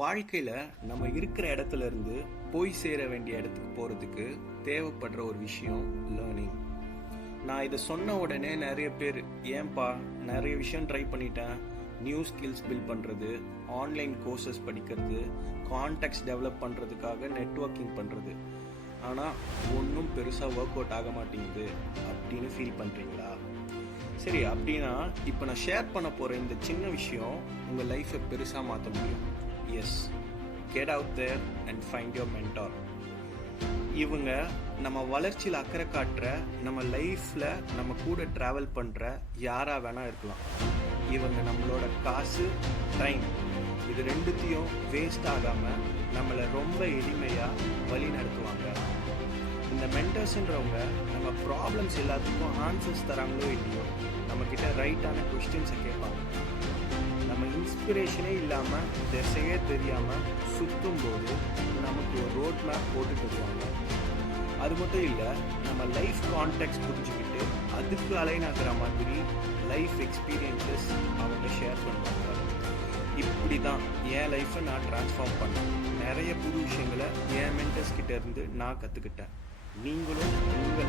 வாழ்க்கையில் நம்ம இருக்கிற இடத்துல இருந்து போய் சேர வேண்டிய இடத்துக்கு போகிறதுக்கு தேவைப்படுற ஒரு விஷயம் லேர்னிங். நான் இதை சொன்ன உடனே நிறைய பேர் ஏன்பா நிறைய விஷயம் ட்ரை பண்ணிட்டேன், நியூ ஸ்கில்ஸ் பில்ட் பண்ணுறது, ஆன்லைன் கோர்சஸ் படிக்கிறது, கான்டாக்ட்ஸ் டெவலப் பண்ணுறதுக்காக நெட்வொர்க்கிங் பண்ணுறது, ஆனால் ஒன்றும் பெருசாக ஒர்க் அவுட் ஆக மாட்டேங்குது அப்படின்னு ஃபீல் பண்ணுறீங்களா? சரி, அப்படின்னா இப்போ நான் ஷேர் பண்ண போகிற இந்த சின்ன விஷயம் உங்கள் லைஃப்பை பெருசாக மாற்ற முடியும். Yes, get out there and find your mentor. இவங்க நம்ம வளர்ச்சியில் அக்கறை காட்டுற, நம்ம லைஃப்பில் நம்ம கூட ட்ராவல் பண்ணுற யாராக வேணால் இருக்கலாம். இவங்க நம்மளோட காசு, டைம் இது ரெண்டுத்தையும் வேஸ்ட் ஆகாமல் நம்மளை ரொம்ப எளிமையாக வழி நடத்துவாங்க. இந்த மென்டர்ஸ்ன்றவங்க நம்ம ப்ராப்ளம்ஸ் எல்லாத்துக்கும் ஆன்சர்ஸ் தராங்களோ இல்லையோ, நம்மக்கிட்ட ரைட்டான கொஸ்டின்ஸை கேட்பாங்க. நம்ம இன்ஸ்பிரேஷனே இல்லாமல் திசையே தெரியாமல் சுற்றும் போது நமக்கு ஒரு ரோட் மேப் போட்டு தருவாங்க. அது மட்டும் இல்லை, நம்ம லைஃப் கான்டெக்ட் புரிஞ்சுக்கிட்டு அதுக்கு அலைன் ஆகிற மாதிரி லைஃப் எக்ஸ்பீரியன்ஸஸ் அவங்க ஷேர் பண்ணுவாங்க. இப்படி தான் என் லைஃப்பை நான் ட்ரான்ஸ்ஃபார்ம் பண்ணேன். நிறைய புது விஷயங்களை என் மென்டர்ஸ் கிட்ட இருந்து நான் கற்றுக்கிட்டேன். நீங்களும் உங்கள்